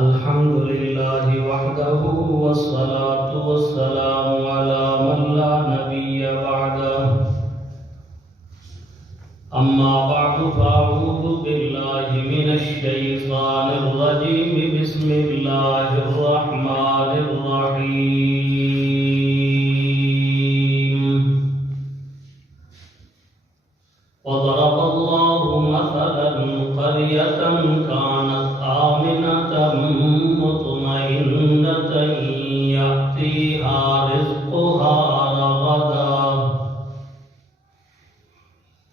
الحمد لله وحده والصلاة والسلام على من لا نبي بعده أما بعد فأعوذ بالله من الشيطان الرجيم بسم الله الرحمن الرحيم وضرب الله مثلا قرية كانت آمنة مطمئنة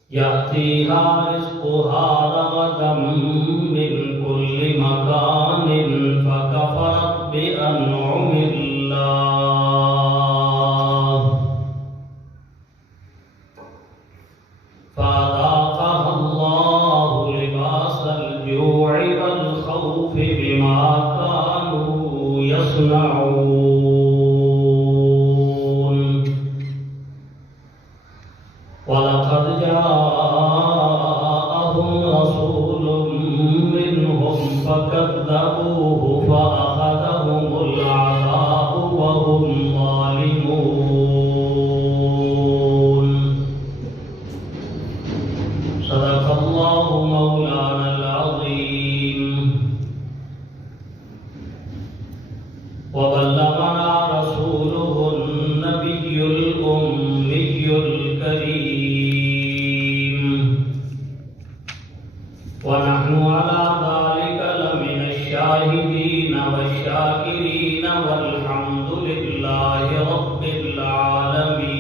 يأتيها رزقها رغدا من كل مكان فكفرت بأنعم الله فأذاقها الله لباس الجوع والخوف بما كانوا يصنعون ولقد جاءهم رسول منهم فكذبوه فأخذهم العذاب وهم ظالمون صدق الله مولانا العظيم وبلغنا رسوله النبي الأمي الكريم ونحن على ذلك لمن الشاهدين والشاكرين والحمد لله رب العالمين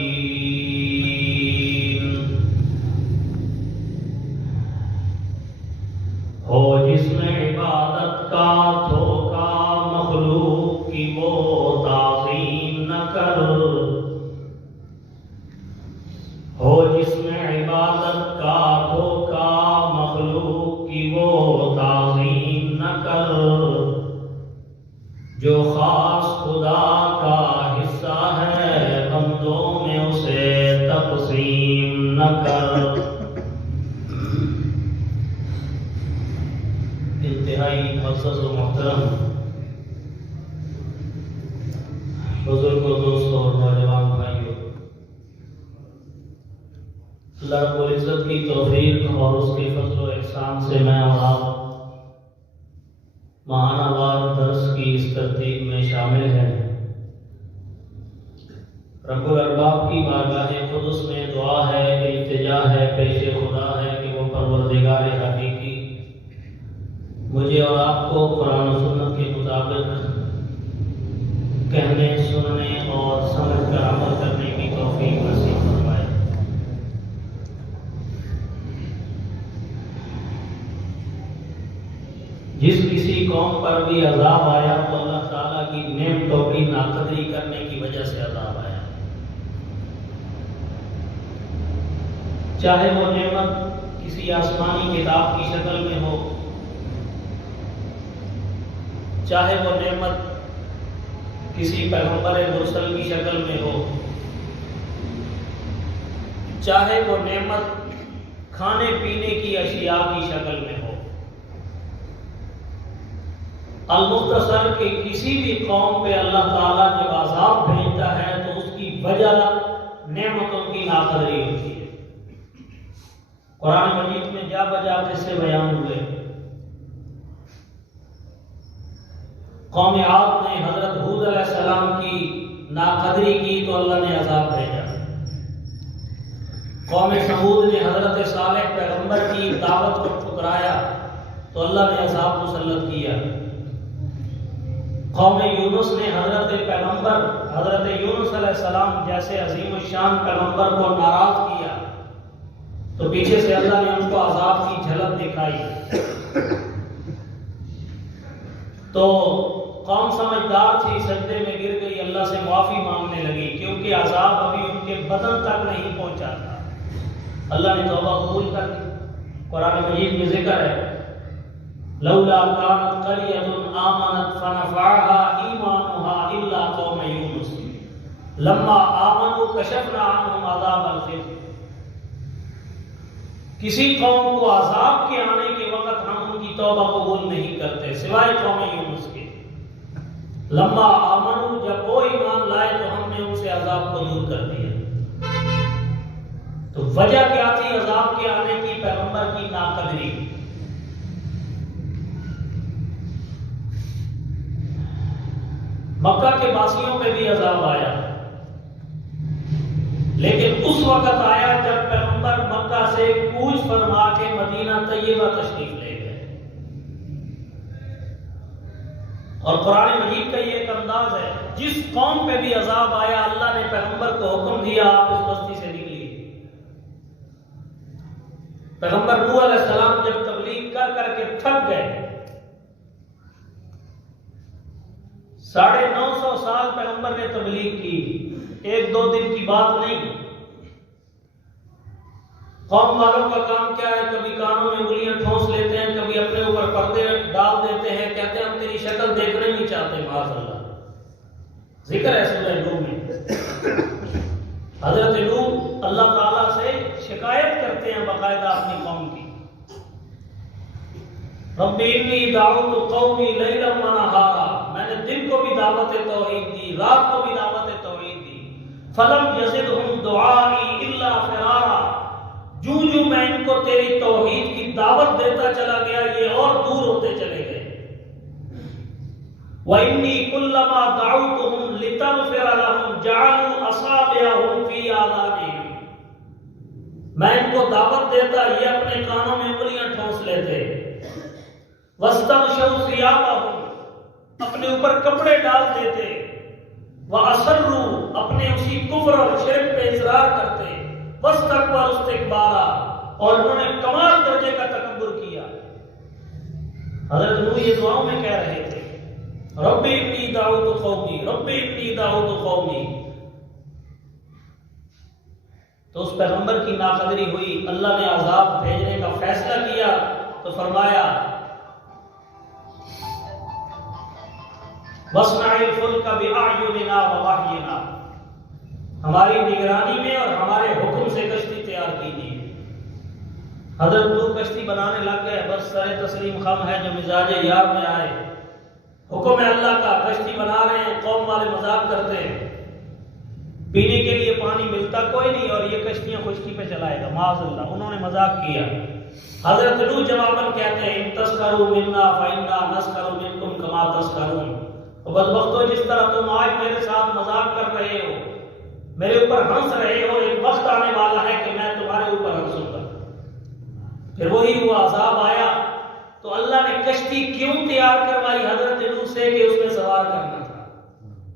ہو جس میں عبادت کا دھوکا مخلوق کی وہ تعظیم نہ کر ہو جس میں عبادت کا دھوکا مخلوق کی وہ تعظیم نہ کر جو خاص خدا کا حصہ ہے بندوں میں اسے تقسیم نہ کر انتہائی معزز و محترم بزرگوں دوستوں اور نوجوان بھائیوں، اللہ رب العزت کی توفیق اور اس کے فضل و احسان سے میں اور آپ ماہانہ وار درس کی اس ترتیب میں شامل ہیں۔ رب الارباب کی بارگاہ قدس میں دعا ہے، التجا ہے، پیش خدا ہے کہ وہ پروردگار حقیقی مجھے اور آپ کو قرآن و سنت کے مطابق کہنے، سننے اور سمجھ کر عمل کرنے کی توفیق نصیب فرمائے۔ جس کسی قوم پر بھی عذاب آیا تو اللہ تعالیٰ کی نعمتوں کی ناقدری کرنے کی وجہ سے عذاب آیا، چاہے وہ نعمت کسی آسمانی کتاب کی شکل میں ہو، چاہے وہ نعمت کسی پیغمبر مرسل کی شکل میں ہو، چاہے وہ نعمت کھانے پینے کی اشیاء کی شکل میں ہو، المختصر کہ کسی بھی قوم پہ اللہ تعالیٰ جب عذاب بھیجتا ہے تو اس کی وجہ نعمتوں کی ناقدری ہوتی ہے۔ قرآن مجید میں جا بجا قصے بیان ہوئے۔ قوم عاد نے حضرت ہود علیہ السلام کی ناقدری کی تو اللہ نے عذاب بھیجا۔ قوم سمود نے حضرت صالح پیغمبر کی دعوت کو ٹھکرایا تو اللہ نے عذاب مسلط کیا۔ قوم یونس نے حضرت پیغمبر حضرت یونس علیہ السلام جیسے عظیم الشان پیغمبر کو ناراض کیا تو پیچھے سے اللہ نے ان کو عذاب کی جھلک دکھائی۔ تو قوم سمجھدار تھی، سجدے میں گر گئی، اللہ سے معافی مانگنے لگی کیونکہ عذاب ابھی ان کے بدن تک نہیں پہنچا تھا۔ اللہ نے توبہ قبول کر دی۔ قرآن مجید میں ذکر ہے لولا كانت قرية آمنت فنفعها إيمانها إلا قوم يونس لما آمنوا كشفنا عنهم عذاب الخزي کسی قوم کو عذاب کے آنے کے وقت ہم ان کی توبہ قبول نہیں کرتے سوائے قوم یونس کے. لما آمنوا جب وہ ایمان لائے تو ہم نے ان سے عذاب کو دور کر دیا. تو وجہ کیا تھی عذاب کے آنے کی؟ پیغمبر کی ناقدری. مکہ کے باسیوں پہ بھی عذاب آیا، لیکن اس وقت آیا جب پیغمبر مکہ سے کوچ فرما کے مدینہ طیبہ تشریف لے گئے. اور قرآن مجید کا یہ ایک انداز ہے، جس قوم پہ بھی عذاب آیا اللہ نے پیغمبر کو حکم دیا آپ اس بستی سے نکلیے. پیغمبر نوح علیہ السلام جب تبلیغ کر کر کے تھک گئے، 950 سال پیغمبر نے تبلیغ کی، ایک دو دن کی بات نہیں. قوم والوں کا کام کیا ہے؟ کبھی کانوں میں انگلیاں ٹھونس لیتے ہیں، کبھی اپنے اوپر پردے ڈال دیتے ہیں، کہتے ہیں ہم تیری شکل دیکھنا ہی نہیں چاہتے. معاذ اللہ. ذکر ہے سورہ نوح میں حضرت نوح اللہ تعالیٰ سے شکایت کرتے ہیں باقاعدہ اپنی قوم کی. رب انی دعوت قومی لیلا و نہارا، میں نے دن کو بھی دعوت توحید دی، رات کو بھی دعوت توحید دی. فلم یزدہم دعائی الا فرارا، جو میں ان کو تیری توحید کی دعوت دیتا چلا گیا یہ اور دور ہوتے چلے گئے. وَإِنِّي كُلَّمَا دَعَوْتُهُمْ لِتَغْفِرَ لَهُمْ جَعَلُوا أَصَابِعَهُمْ فِي آذَانِهِمْ، میں ان کو دعوت دیتا یہ اپنے کانوں میں انگلیاں ٹھونس لیتے. وَاسْتَغْشَوْا ثِيَابَهُمْ، اپنے اوپر کپڑے ڈال دیتے. وَأَصَرُّوا، اپنے اسی کفر اور شرک پہ اصرار کرتے. وَاسْتَكْبَرُوا اسْتِكْبَارًا، اور انہوں نے کمال درجے کا تکبر کیا. حضرت نوح یہ دعاؤں میں کہہ رہے تھے رب انی دعوت قومی، رب انی دعوت قومی. تو اس پیغمبر کی ناقدری ہوئی، اللہ نے عذاب بھیجنے کا فیصلہ کیا تو فرمایا وَاصْنَعِ الْفُلْكَ بِأَعْيُنِنَا وَوَحْيِنَا، ہماری نگرانی میں اور ہمارے حکم سے کشتی تیار کیجیے. حضرت نوح کشتی بنانے لگ گئے، بس سر تسلیم خم ہے جو مزاج یار میں آئے. حکم ہے اللہ کا، کشتی بنا رہے ہیں، قوم والے مذاق کرتے ہیں، پینے کے لیے پانی ملتا کوئی نہیں اور یہ کشتیاں خشکی پہ چلائے گا. معاذ اللہ، انہوں نے مذاق کیا. حضرت نوح جواباً کہتے ہیں ان تسخروا منا فإنا نسخر منکم کما تسخرون. بدبختو، جس طرح تم آج میرے ساتھ مذاق کر رہے ہو، میرے اوپر ہنس رہے ہو، ایک وقت آنے والا ہے کہ میں تمہارے اوپر ہنسوں گا. پھر وہی ہوا، عذاب آیا. تو اللہ نے کشتی کیوں تیار کروائی حضرت نوح سے؟ کہ اس میں سوار کرنا تھا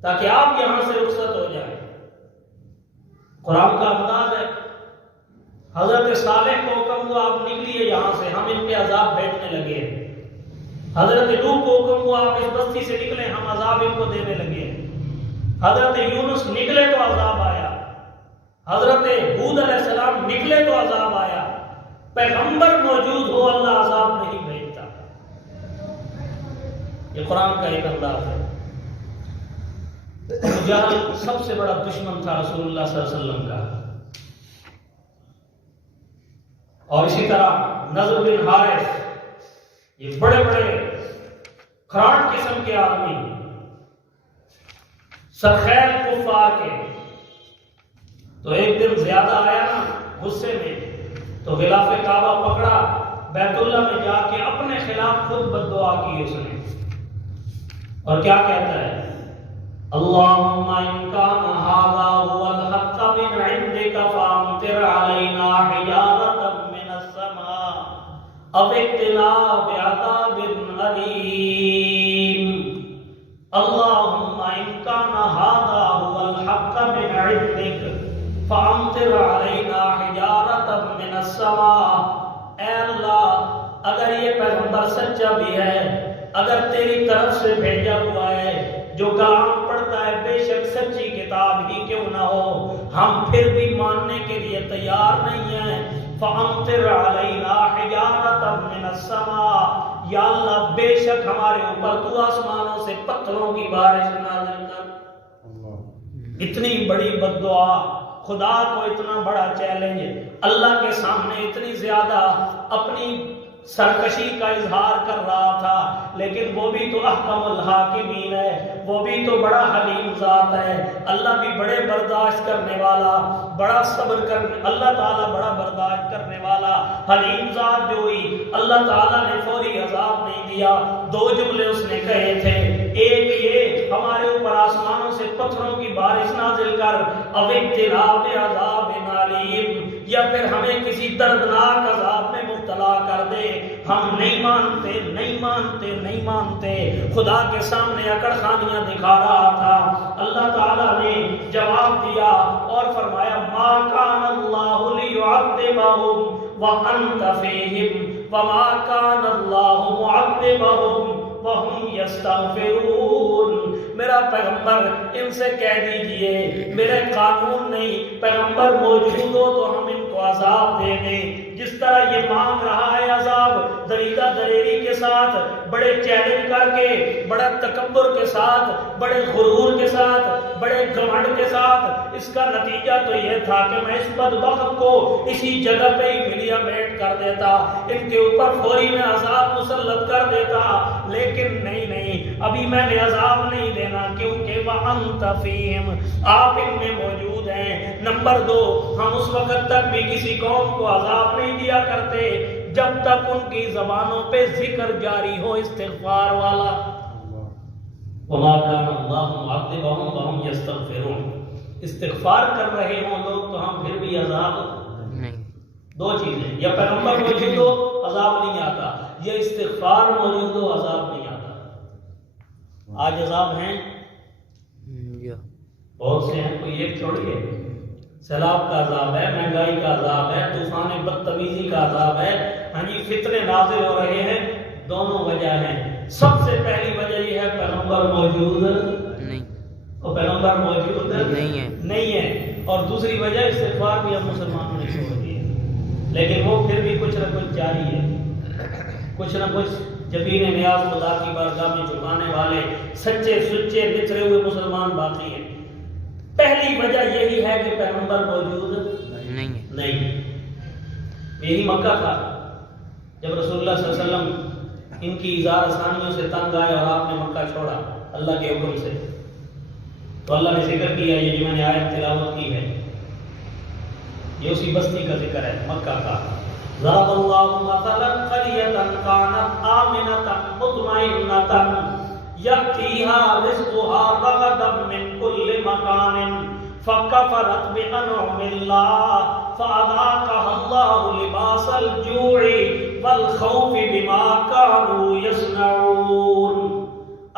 تاکہ آپ یہاں سے رخصت ہو جائیں. قرآن کا انداز ہے. حضرت صالح کو حکم ہوا آپ نکلیے یہاں سے، ہم ان پہ عذاب بھیجنے لگے. حضرت نوح کو حکم ہوا آپ اس بستی سے نکلیں، ہم عذاب ان کو دینے لگے. حضرت یونس نکلے تو عذاب آیا، حضرت ہود علیہ السلام نکلے تو عذاب آیا. پیغمبر موجود ہو اللہ عذاب نہیں بھیجتا. یہ قرآن کا ایک انداز ہے. ابو جہل سب سے بڑا دشمن تھا رسول اللہ صلی اللہ علیہ وسلم کا. اور اسی طرح نضر بن حارث، یہ بڑے بڑے کھراٹ قسم کے آدمی، سرخیل کفار کے. تو ایک دن زیادہ آیا نا غصے میں، تو غلاف کعبہ پکڑا، بیت اللہ میں جا کے اپنے خلاف خود بد دعا کی اس نے. اور کیا کہتا ہے؟ اللہم ان کان ھذا ھو الحق من عندک فامطر علینا حجارۃ من السماء او ائتنا بعذاب علیم. اللہم ان کان ھذا ھو الحق من عندک فامطر علینا حجارۃ من السماء. اے اللہ، اگر یہ پیغمبر سچا بھی ہے، اگر تیری طرف سے بھیجا ہوا ہے، جو کلام پڑھتا ہے بے شک سچی کتاب ہی کیوں نہ ہو، ہم پھر بھی ماننے کے لیے تیار نہیں ہیں. فَأَمْطِرْ عَلَيْنَا حِجَارَةً مِّنَ السَّمَاءِ، یا اللہ بے شک ہمارے اوپر تو آسمانوں سے پتھروں کی بارش نازل کر. اتنی بڑی بد دعا، خدا کو اتنا بڑا چیلنج، اللہ کے سامنے اتنی زیادہ اپنی سرکشی کا اظہار کر رہا تھا، لیکن وہ بھی تو احکم الحاکمین ہے، وہ بھی تو بڑا حلیم ذات ہے، اللہ بھی بڑے برداشت کرنے والا، بڑا صبر کرنے، اللہ تعالیٰ بڑا برداشت کرنے والا حلیم ذات جو ہوئی، اللہ تعالیٰ نے فوری عذاب نہیں دیا۔ دو جملے اس نے کہے تھے، ایک یہ ہمارے اوپر آسمانوں سے پتھروں کی بارش نازل کر، او ابتلا بعذاب علیم، یا پھر ہمیں کسی دردناک عذاب میں مبتلا کر دے۔ ہم نہیں مانتے، نہیں مانتے، نہیں مانتے، خدا کے سامنے اکڑ خانیاں دکھا رہا تھا۔ اللہ تعالیٰ نے جواب دیا اور فرمایا ما کان اللہ لیعذبہم وانت فیہم وما کان اللہ معذبہم وہم یستغفرون۔ میرا پیغمبر ان سے کہہ دیجئے میرے قانون نہیں، پیغمبر موجود ہو تو ہم ان کو عذاب دے دیں۔ جس طرح یہ مانگ رہا ہے عذاب دریدہ دریری کے ساتھ، بڑے چیلنج کر کے، بڑا تکبر کے ساتھ، بڑے غرور کے ساتھ، بڑے گھمنڈ کے ساتھ، اس کا نتیجہ تو یہ تھا کہ میں اس بدبخت کو اسی جگہ پہ ہی ملیا میٹ کر دیتا، ان کے اوپر فوری میں عذاب مسلط کر دیتا، لیکن نہیں، ابھی میں نے عذاب نہیں دینا، کیونکہ وَأَنْتَ فِيهِمْ، آپ ان میں موجود ہیں۔ نمبر 2، ہم اس وقت تک بھی کسی قوم کو عذاب نہیں دیا کرتے جب تک ان کی زبانوں پہ ذکر جاری ہو استغفار والا۔ وَمَا كَانَ اللَّهُ مُعَذِّبَهُمْ وَهُمْ يَسْتَغْفِرُونَ، استغفار کر رہے ہوں لوگ تو ہم پھر بھی عذاب نہیں۔ دو چیزیں، یا پیغمبر موجود ہو عذاب نہیں آتا، یا استغفار موجود ہو عذاب نہیں آتا۔ آج عذاب ہیں بہت سے ہیں، کوئی ایک چھوڑیے، سیلاب کا عذاب ہے، مہنگائی کا عذاب ہے، طوفان بدتمیزی کا عذاب ہے، ہاں جی فتنے نازل ہو رہے ہیں۔ دونوں وجہ ہیں، سب سے پہلی وجہ یہ ہے پیغمبر موجود نہیں، اور پیغمبر موجود نہیں ہے، اور دوسری وجہ استغفار بھی ہم مسلمانوں نے چھوڑ دی ہے، لیکن وہ پھر بھی کچھ نہ کچھ جاری ہے، کچھ نہ کچھ جبین نیاز خدا کی بارگاہ میں جھکانے والے سچے سچے نترے ہوئے مسلمان باقی ہیں۔ پہلی وجہ یہی ہے کہ پیغمبر موجود نہیں۔ یہی مکہ تھا جب رسول اللہ صلی اللہ علیہ وسلم ان کی اظہار ثانیوں سے تنگ آئے اور آپ نے مکہ چھوڑا اللہ کے حکم سے، تو اللہ نے ذکر کیا، یہ جو میں نے آیت تلاوت کی ہے یہ اسی بستی کا ذکر ہے، مکہ کا۔ ضرب اللہ مثلا قریۃ کانت آمنۃ مطمئنۃ یأتیہا رزقها رغدا من کل مکان فکفرت بانعم اللہ فاذاقها اللہ لباس الجوع والخوف بما كانوا يصنعون۔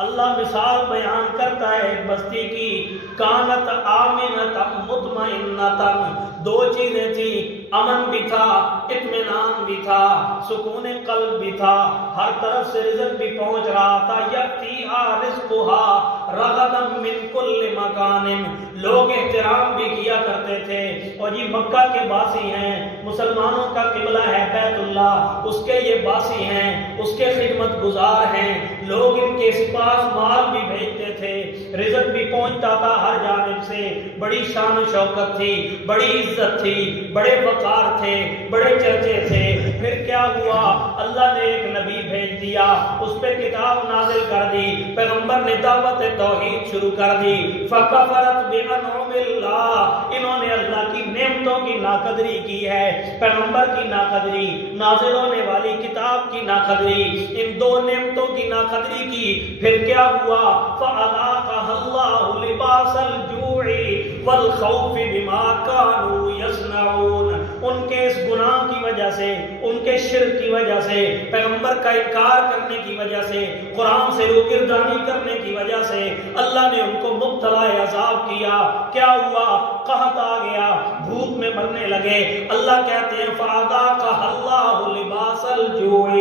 اللہ مثال بیان کرتا ہے ایک بستی کی، کانت آمنۃ مطمئنۃ، دو چیزیں تھیں، امن بھی تھا، اطمینان بھی تھا، سکون قلب بھی تھا، ہر طرف سے رزق بھی پہنچ رہا تھا۔ یأتیہا رزقها رغدا من کل مکان، لوگ احترام بھی کیا کرتے تھے، اور یہ مکہ کے باسی ہیں، مسلمانوں کا قبلہ ہے بیت اللہ، اس کے یہ باسی ہیں، اس کے خدمت گزار ہیں، لوگ ان کے پاس مال بھی بھیجتے تھے، رزق بھی پہنچتا تھا ہر جانب سے، بڑی شان و شوکت تھی، بڑی عزت تھی، بڑے وقار تھے، بڑے چرچے تھے۔ پھر کیا ہوا؟ اللہ نے ایک نبی بھیج دیا، اس پہ کتاب نازل کر دی، پیغمبر نے دعوت توحید شروع کر دی۔ فکفرت بانعم اللہ، انہوں نے اللہ کی نعمتوں کی ناقدری کی ہے، پیغمبر کی ناقدری، نازل ہونے والی کتاب کی ناقدری، ان دو نعمتوں کی ناقدری کی۔ پھر کیا ہوا؟ فَأَذَاقَهَا اللَّهُ لِبَاسَ الْجُوعِ وَالْخَوْفِ بِمَا كَانُوا يَصْنَعُونَ۔ ان کے اس گناہ کی وجہ سے، ان کے شرک کی وجہ سے، پیغمبر کا انکار کرنے کی وجہ سے، قرآن سے روگردانی کرنے کی وجہ سے اللہ نے ان کو مبتلا عذاب کیا۔ کیا ہوا؟ قحط آ گیا، بھوک میں مرنے لگے۔ اللہ کہتے ہیں فَأَذَاقَهَا اللَّهُ لِبَاسَ الْجُوعِ،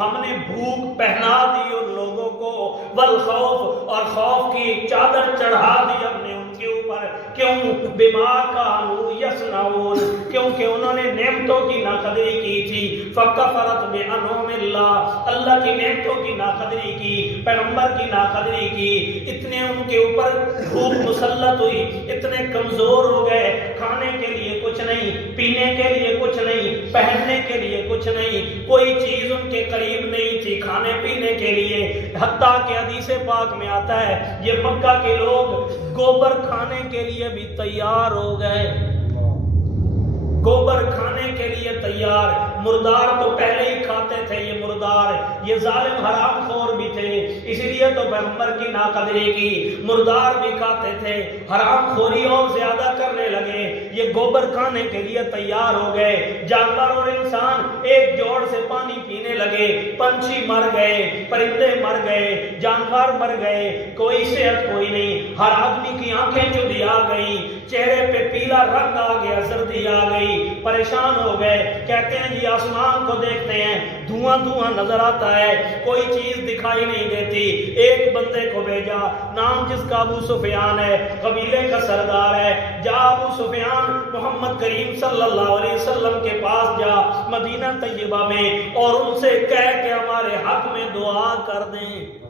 ہم نے بھوک پہنا دی ان لوگوں کو، والخوف، اور خوف کی ایک چادر چڑھا دی ہم نے ان کے اوپر، کیوں؟ بما کانوا یصنعون، کیونکہ انہوں نے نعمتوں کی ناقدری کی تھی. فکفرت بانعم اللہ، اللہ کی نعمتوں کی ناقدری کی، پیغمبر کی ناقدری کی. اتنے ان کے اوپر بھوک مسلط ہوئی، اتنے کمزور ہو گئے، کھانے کے لیے کچھ نہیں، پینے کے لیے کچھ نہیں، پہننے کے لیے کچھ نہیں، کوئی چیز ان کے قریب نہیں تھی کھانے پینے کے لیے. حتیٰ کہ حدیث پاک میں آتا ہے یہ مکہ کے لوگ گوبر کھانے کے لیے بھی تیار ہو گئے، گوبر کھانے کے لیے تیار. مردار تو پہلے ہی کھاتے تھے، یہ مردار، یہ ظالم حرام خور بھی تھے، اس لیے تو پیغمبر کی ناقدری کی. مردار بھی کھاتے تھے، حرام خوری اور زیادہ کرنے لگے، یہ گوبر کھانے کے لیے تیار ہو گئے. جانور اور انسان ایک جوڑ سے پانی پینے لگے، پنچھی مر گئے، پرندے مر گئے، جانور مر گئے، کوئی صحت کوئی نہیں. ہر آدمی کی آنکھیں چودی آ گئیں، چہرے پہ پیلا رنگ آ گیا، سردی آ گئی، پریشان ہو گئے. کہتے ہیں جی آسمان کو دیکھتے ہیں، دھواں دھواں نظر آتا ہے، کوئی چیز دکھائی نہیں دیتی. ایک بندے کو بھیجا، نام جس کا ابو سفیان ہے، قبیلے کا سردار ہے. جا ابو سفیان، محمد کریم صلی اللہ علیہ وسلم کے پاس جا مدینہ طیبہ میں، اور ان سے کہہ کہ ہمارے حق میں دعا کر دیں.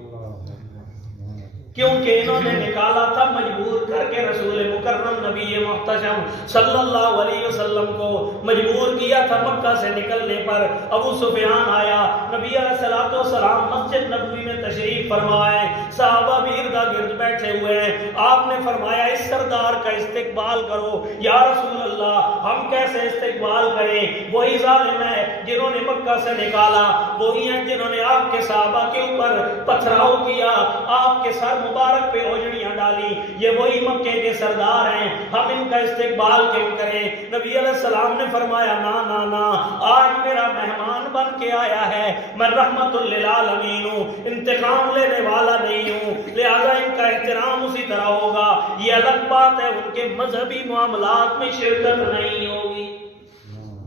کیونکہ انہوں نے نکالا تھا مجبور کر کے، رسول مکرم نبی محتشم صلی اللہ علیہ وسلم کو مجبور کیا تھا مکہ سے نکلنے پر. ابو سفیان آیا، نبی علیہ السلام مسجد نبوی میں تشریف فرمائے، صحابہ بھی اردا گرد بیٹھے ہوئے ہیں. آپ نے فرمایا اس سردار کا استقبال کرو. یا رسول اللہ ہم کیسے استقبال کریں؟ وہی ظالم ہے جنہوں نے مکہ سے نکالا، وہی ہیں جنہوں نے آپ کے صحابہ کے اوپر پتھراؤ کیا، آپ کے سر مبارک پہ اوجڑیاں ڈالی، یہ وہی مکے کے سردار ہیں، ہم ان کا استقبال کیوں کریں؟ نبی علیہ السلام نے فرمایا نا نا نا، آج میرا مہمان بن کے آیا ہے، میں رحمت للعالمین ہوں، انتقام لینے والا نہیں ہوں، لہذا ان کا احترام اسی طرح ہوگا. یہ الگ بات ہے ان کے مذہبی معاملات میں شرکت نہیں ہوگی.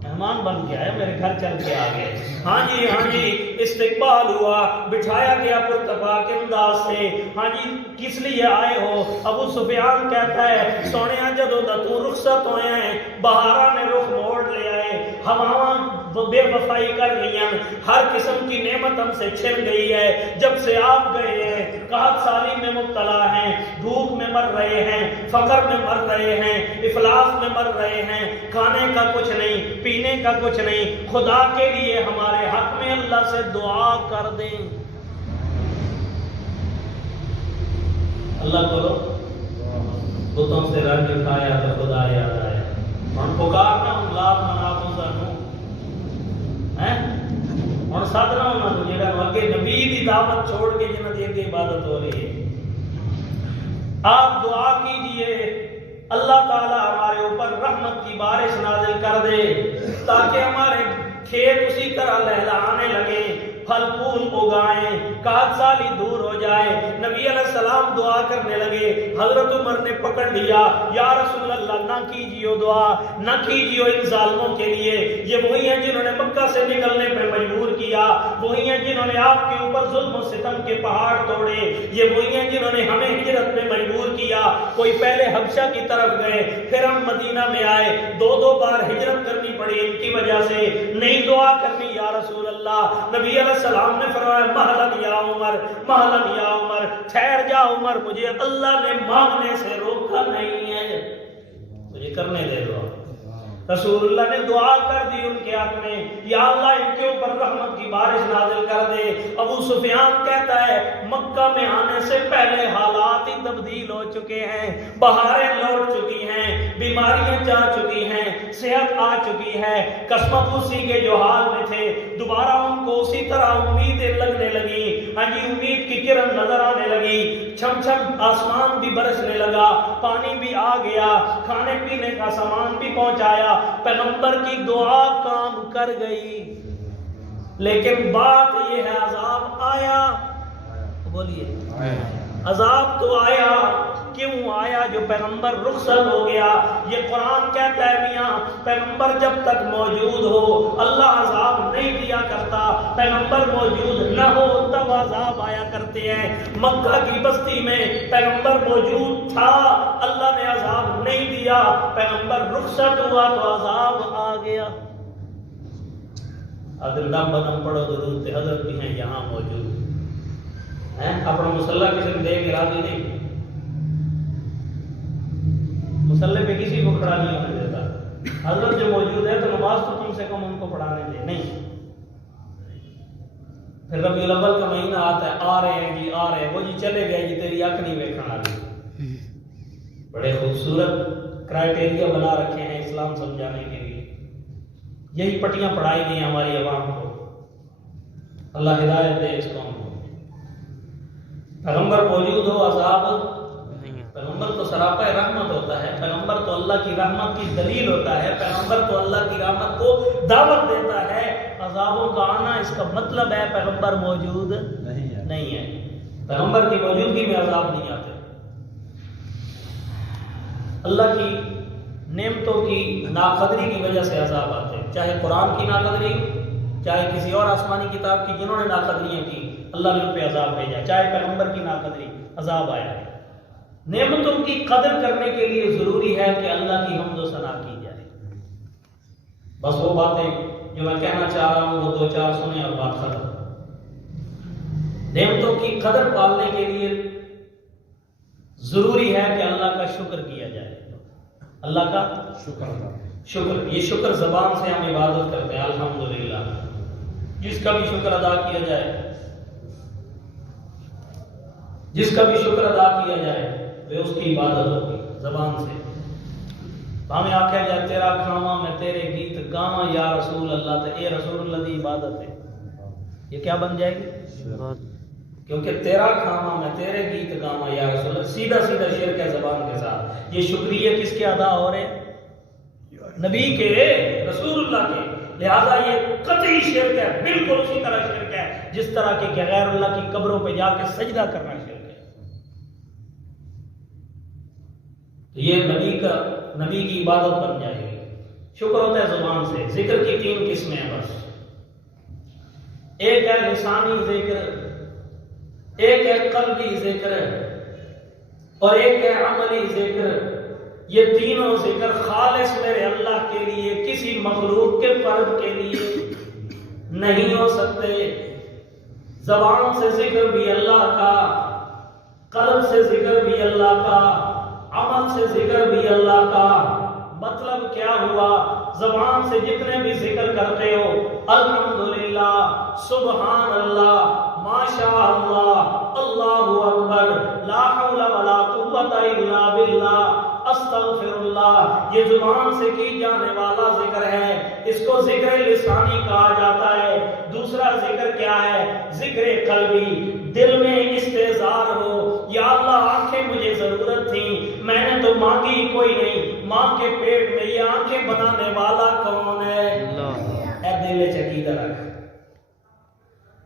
مہمان بن کے آیا، میرے گھر چل کے آ گئے. ہاں جی استقبال ہوا، بٹھایا گیا پرتپاک انداز سے. ہاں جی کس لیے آئے ہو؟ ابو سفیان کہتا ہے سونے جدوں دا تو رخصت ہوئے ہیں، بہارا نے رخ موڑ لے آئے، ہواواں بے وفائی کر گئی ہیں، ہر قسم کی نعمت ہم سے چھن گئی ہے. جب سے آپ گئے ہیں قحط سالی میں مبتلا ہیں، بھوک میں مر رہے ہیں، فقر میں مر رہے ہیں، افلاس میں مر رہے ہیں، کھانے کا کچھ نہیں، پینے کا کچھ نہیں. خدا کے لیے ہمارے حق میں اللہ سے دعا کر دیں. اللہ کرو بتوں سے رنگ کھایا تو خدا یاد آیا. ہم پکارنا ہم لات منافوں سانو ہوں سدنا انہوں نے جہاں اگے نبی کی دعوت چھوڑ کے جنہوں کی اگے عبادت ہو رہی ہے. آپ دعا کیجئے اللہ تعالی ہمارے اوپر رحمت کی بارش نازل کر دے تاکہ ہمارے کھیت اسی طرح لہلانے لگے، پھل پھول اگائیں، قحط سالی دور ہو جائے. نبی علیہ السلام دعا کرنے لگے. حضرت عمر نے پکڑ لیا، یا رسول اللہ نہ کیجیے دعا، نہ کیجیے ان ظالموں کے لیے. یہ وہی ہیں جنہوں نے مکہ سے نکلنے پہ مجبور کیا، وہی ہیں جنہوں نے آپ کے اوپر ظلم و ستم کے پہاڑ توڑے، یہ وہی ہیں جنہوں نے ہمیں ہجرت میں مجبور کیا. کوئی پہلے حبشہ کی طرف گئے، پھر ہم مدینہ میں آئے، دو بار ہجرت کرنی پڑی ان کی وجہ سے. نہیں دعا کرنی یا رسول اللہ. نبی علیہ السلام نے فرمایا مہلن یا عمر، مہلن یا عمر، ٹھہر جا عمر، مجھے اللہ نے مانگنے سے روکا نہیں ہے، مجھے کرنے دے دو. رسول اللہ نے دعا کر دی ان کے حق میں، یا اللہ ان کے اوپر رحمت کی بارش نازل کر دے. ابو سفیان کہتا ہے مکہ میں آنے سے پہلے حالات ہی تبدیل ہو چکے ہیں، بہاریں لوٹ چکی ہیں، بیماریاں جا چکی ہیں، صحت آ چکی ہے. قسم پوسی کے جو حال میں تھے دوبارہ ان کو اسی طرح امیدیں لگنے لگی. ہاں جی امید کی کرن نظر آنے لگی، چھم چھم آسمان بھی برسنے لگا، پانی بھی آ گیا، کھانے پینے کا سامان بھی پہنچایا. پیغمبر کی دعا کام کر گئی. لیکن بات یہ ہے عذاب آیا، بولیے عذاب تو آیا. کیوں آیا؟ جو پیغمبر رخصت ہو گیا. یہ قرآن کہتا ہے میاں پیغمبر جب تک موجود ہو اللہ عذاب نہیں دیا کرتا، پیغمبر موجود نہ ہو تب عذاب آیا کرتا. سکتے ہیں. مکہ کی بستی میں پیغمبر موجود تھا, اللہ نے عذاب نہیں دیا, پیغمبر رخصت ہوا تو عذاب آ گیا. اگر بدم پڑھو درود حضرت بھی ہیں یہاں موجود ہیں, اپنا مسلح کسی کو دے کے راضی نہیں, مسلح پہ کسی کو کھڑا نہیں ہونے دیتا. حضرت جو موجود ہے تو نماز تو کم سے کم ان کو پڑھانے دے. نہیں, پھر ربیع الاول کا مہینہ آتا ہے, آ رہے ہیں جی, آ رہے ہیں, وہ جی چلے گئے جی, تیری اکھ نہیں ویکھن آ رہی. بڑے خوبصورت کرائٹیریا بنا رکھے ہیں اسلام سمجھانے کے لیے. یہی پٹیاں پڑھائی گئی ہماری عوام کو. اللہ ہدایت دے اس قوم کو. پیغمبر موجود ہو عذاب, پیغمبر تو سراپا رحمت ہوتا ہے, پیغمبر تو اللہ کی رحمت کی دلیل ہوتا ہے, پیغمبر تو اللہ کی رحمت کو دعوت دیتا ہے. عذابوں کا آنا اس کا مطلب ہے پیغمبر موجود نہیں ہے. پیغمبر کی موجودگی میں عذاب نہیں آتے. اللہ کی نعمتوں کی ناقدری کی وجہ سے عذاب آتے ہیں, چاہے قرآن کی ناقدری, چاہے کسی اور آسمانی کتاب کی جنہوں نے ناقدریاں کی اللہ نے ان پہ عذاب بھیجا, چاہے پیغمبر کی ناقدری عذاب آیا. نعمتوں کی قدر کرنے کے لیے ضروری ہے کہ اللہ کی حمد و ثنا کی جائے. بس وہ باتیں جو میں کہنا چاہ رہا ہوں وہ دو چار سنیں اور بات ختم. نعمتوں کی قدر پالنے کے لیے ضروری ہے کہ اللہ کا شکر کیا جائے. اللہ کا شکر, یہ شکر زبان سے ہم عبادت کرتے ہیں الحمدللہ. جس کا بھی شکر ادا کیا جائے, جس کا بھی شکر ادا کیا جائے وہ اس کی عبادت ہوگی زبان سے. ہمیں آخیا جائے تیرا کھاواں میں تیرے گیت گاواں یا رسول اللہ, تو اے رسول اللہ دی عبادت ہے. یہ کیا بن جائے گی؟ کیونکہ تیرا کھاواں میں تیرے گیت گاواں یا رسول اللہ, سیدھا سیدھا شرک ہے زبان کے ساتھ. یہ شکریہ کس کے ادا ہو رہے؟ نبی کے, رسول اللہ کے. لہذا یہ قطعی شرک ہے, بالکل اسی طرح شرک ہے جس طرح کہ غیر اللہ کی قبروں پہ جا کے سجدہ کرنا شرک ہے. تو یہ نبی کی عبادت بن جائے گی. شکر ہوتا ہے زبان سے. ذکر کی 3 قسمیں ہیں بس. ایک ہے لسانی ذکر, ایک ہے قلبی ذکر, اور ایک ہے عملی ذکر. یہ تینوں ذکر خالص میرے اللہ کے لیے, کسی مخلوق کے فرد کے لیے نہیں ہو سکتے. زبان سے ذکر بھی اللہ کا, قلب سے ذکر بھی اللہ کا, عمل سے ذکر بھی اللہ کا. مطلب کیا ہوا؟ زبان سے جتنے بھی ذکر کرتے ہو, الحمدللہ, سبحان اللہ, ماشاء اللہ, اللہ اکبر, لا حول ولا قوت الا باللہ, استغفر اللہ, یہ زبان سے کی جانے والا ذکر ہے. اس کو ذکر لسانی کہا جاتا ہے. دوسرا ذکر کیا ہے؟ ذکر قلبی. دل میں استحضار ہو, یا اللہ آنکھیں مجھے ضرورت تھی, میں نے تو مانگی کوئی نہیں, ماں کے پیٹ میں یہ آنکھیں بنانے والا کون ہے؟ اے دل میں عقیدہ رکھ,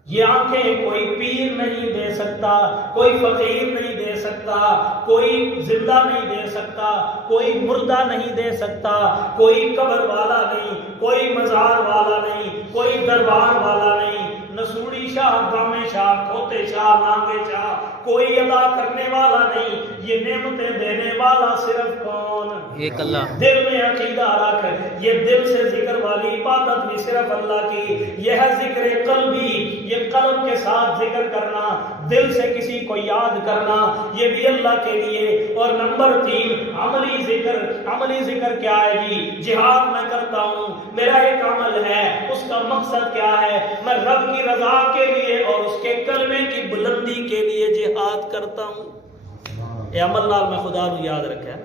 یہ آنکھیں کوئی پیر نہیں دے سکتا, کوئی فقیر نہیں دے سکتا, کوئی زندہ نہیں دے سکتا, کوئی مردہ نہیں دے سکتا, کوئی قبر والا نہیں, کوئی مزار والا نہیں, کوئی دربار والا نہیں, نسوڑی شاہ, گامے شاہ, کھوتے شاہ, نانگے شاہ, کوئی ادا کرنے والا نہیں. یہ نعمتیں دینے والا صرف کون؟ ایک اللہ. دل میں عقیدہ رکھ, یہ دل سے ذکر والی عبادت بھی صرف اللہ کی. یہ ہے ذکر قلبی, یہ قلب کے ساتھ ذکر کرنا, دل سے کسی کو یاد کرنا, یہ بھی اللہ کے لیے. اور نمبر 3 عملی ذکر. عملی ذکر کیا ہے جی؟ جہاد میں کرتا ہوں, میرا ایک عمل ہے, اس کا مقصد کیا ہے؟ میں رب کی رضا کے لیے اور اس کے کلمے کی بلندی کے لیے جہاد کرتا ہوں. یہ عمل نال میں خدا کو یاد رکھا.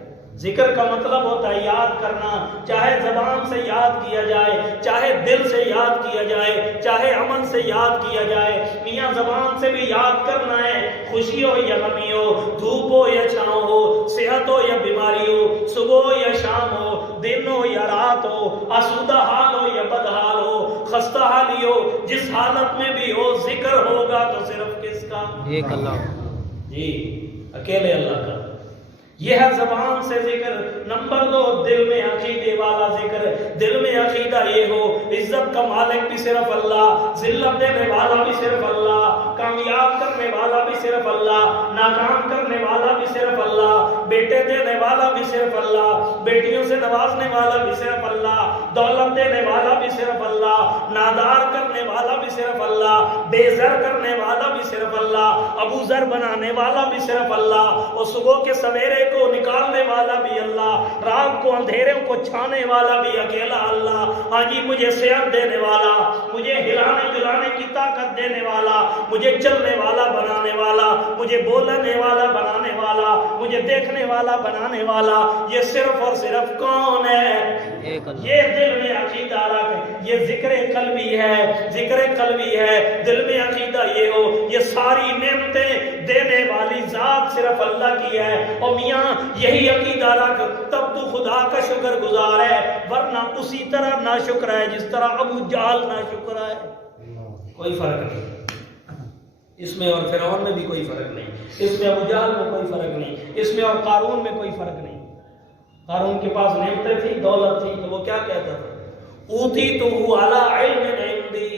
ذکر کا مطلب ہوتا ہے یاد کرنا, چاہے زبان سے یاد کیا جائے, چاہے دل سے یاد کیا جائے, چاہے عمل سے یاد کیا جائے. میاں زبان سے بھی یاد کرنا ہے, خوشی ہو یا غمی ہو, دھوپ ہو یا چھاؤں ہو, صحت ہو یا بیماری ہو, صبح ہو یا شام ہو, دن ہو یا رات ہو, آسودہ حال ہو یا بدحال ہو, خستہ حالی ہو, جس حالت میں بھی ہو, ذکر ہوگا تو صرف کس کا؟ ایک اللہ. جی اکیلے اللہ کا. یہ ہے زبان سے ذکر. نمبر 2 دل میں عقیدے والا ذکر. دل میں عقیدہ یہ ہو, عزت کا مالک بھی صرف اللہ, ذلت دینے والا بھی صرف اللہ, کامیاب کرنے والا بھی صرف اللہ، ناکام کرنے والا بھی صرف اللہ، بیٹے دینے والا بھی صرف اللہ، بیٹیوں سے نوازنے والا بھی صرف اللہ، دولت دینے والا بھی صرف اللہ، نادار کرنے والا بھی صرف اللہ، بے زر کرنے والا بھی صرف اللہ، ابو ذر بنانے والا بھی صرف اللہ، اور صبح کے سویرے کو نکالنے والا بھی اللہ، رات کو اندھیروں کو چھانے والا بھی اکیلا اللہ۔ ہاں جی، مجھے صحت دینے والا، مجھے ہلانے جلانے کی طاقت دینے والا، مجھے چلنے والا بنانے والا، مجھے بولنے والا بنانے والا، مجھے دیکھنے والا بنانے والا، یہ صرف اور صرف کون ہے؟ یہ دل میں عقیدہ رکھ، یہ ذکر قلبی ہے، ذکر قلبی ہے، دل میں عقیدہ یہ ہو یہ ساری نعمتیں دینے والی ذات صرف اللہ کی ہے، اور میاں یہی عقیدہ رکھ تب تو خدا کا شکر گزار ہے، ورنہ اسی طرح ناشکر ہے جس طرح ابو جہل ناشکر ہے۔ کوئی فرق نہیں اس میں، اور فرعون میں بھی کوئی فرق نہیں اس میں، ابو جہل میں کوئی فرق نہیں اس میں، اور قارون میں کوئی فرق نہیں۔ قارون کے پاس نعمتیں تھی، دولت تھی، تو وہ کیا کہتا تھا؟ اوتیتہ علی علم عندی،